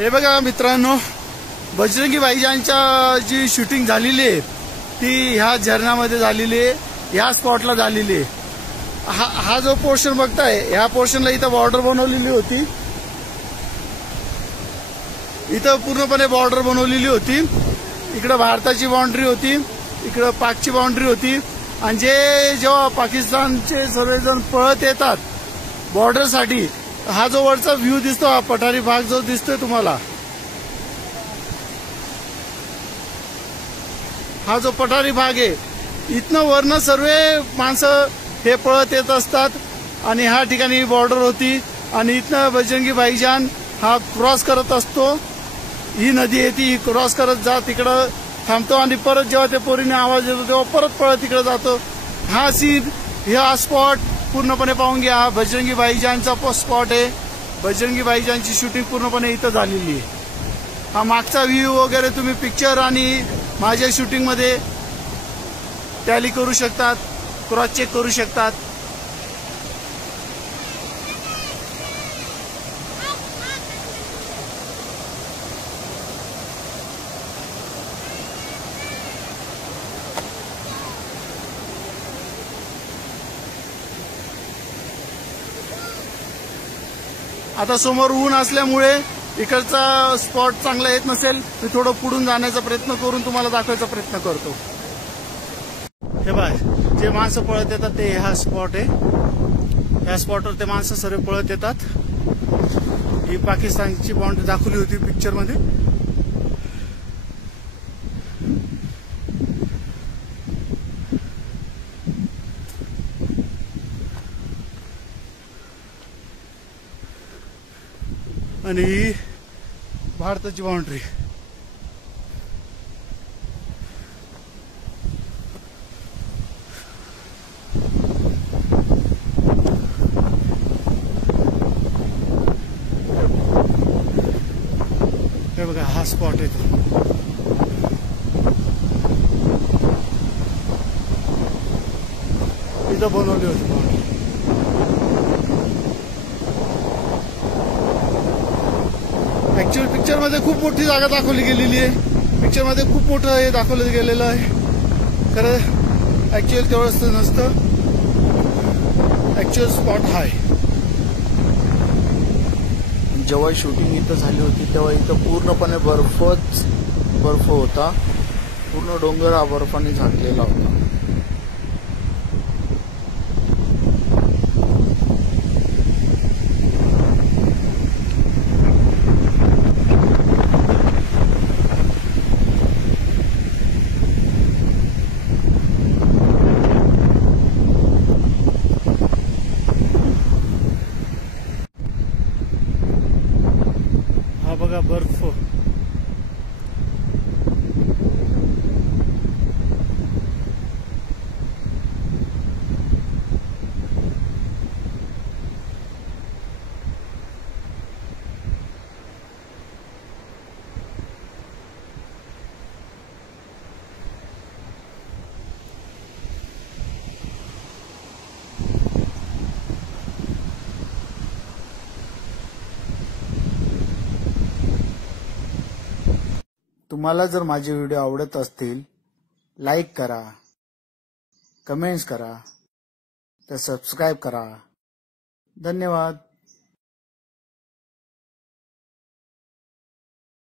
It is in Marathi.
हे बघा मित्रांनो, बजरंगी भाईजानच्या जी शूटिंग झालेली आहे ती ह्या झरणामध्ये झालेली आहे, ह्या स्पॉटला झालेली आहे। हा जो पोर्शन बघताय, ह्या पोर्शनला इथं बॉर्डर बनवलेली होती, इथं पूर्णपणे बॉर्डर बनवलेली होती। इकडे भारताची बाउंड्री होती, इकडे पाकची बाउंड्री होती। आणि जेव्हा पाकिस्तानचे सर्वजण पळत येतात बॉर्डरसाठी, हा जो वरचा व्ह्यू दिसतो, हा पठारी भाग जो दिसतोय तुम्हाला, हा जो पठारी भाग आहे, इथनं वरनं सर्व माणसं हे पळत येत असतात। आणि ह्या ठिकाणी बॉर्डर होती आणि इथनं बजरंगी भाईजान हा क्रॉस करत असतो। ही नदी येते, ही क्रॉस करत जात तिकडं थांबतो आणि परत जेव्हा ते पोरीने आवाज येतो तेव्हा परत पळत तिकडे जातो। हा सीन, हा स्पॉट पूर्णपणे पाहून घ्या। हा बजरंगी भाईजानचा स्पॉट आहे। बजरंगी भाईजानची शूटिंग पूर्णपणे इथं झालेली आहे। हा मागचा व्ह्यू वगैरे तुम्ही पिक्चर आणि माझ्या शूटिंग मध्ये टॅली करू शकतात, क्रॉस चेक करू शकतात। आता समोर ऊन असल्यामुळे इकडचा स्पॉट चांगला येत नसेल, मी थोडं पुढून जाण्याचा प्रयत्न करून तुम्हाला दाखवायचा प्रयत्न करतो। हे बघा, जे माणसं पळत येतात ते हा स्पॉट आहे। या स्पॉटवर ते माणसं सर्व पळत येतात। ही पाकिस्तानची बाउंड्री दाखवली होती पिक्चर मध्ये। आणि ही भारताची बाउंड्री। हे बघा, हा स्पॉट आहे तो। इथं बनवली होती बाउंड्री। ऍक्च्युअल पिक्चर मध्ये खूप मोठी जागा दाखवली गेलेली आहे। पिक्चर मध्ये खूप मोठं हे दाखवलं गेलेलं आहे, खरं ऍक्च्युअल तेवढंच नसतं। ऍक्च्युअल स्पॉट हा आहे। जेव्हा शूटिंग इथं झाली होती तेव्हा इथं पूर्णपणे बर्फ होता। पूर्ण डोंगर हा बर्फाने झाकलेला होता। हा बघा बर्फ। तुम्हाला जर माझे व्हिडिओ आवडत असतील, लाईक करा, कमेंट्स करा, तर सबस्क्राईब करा। धन्यवाद।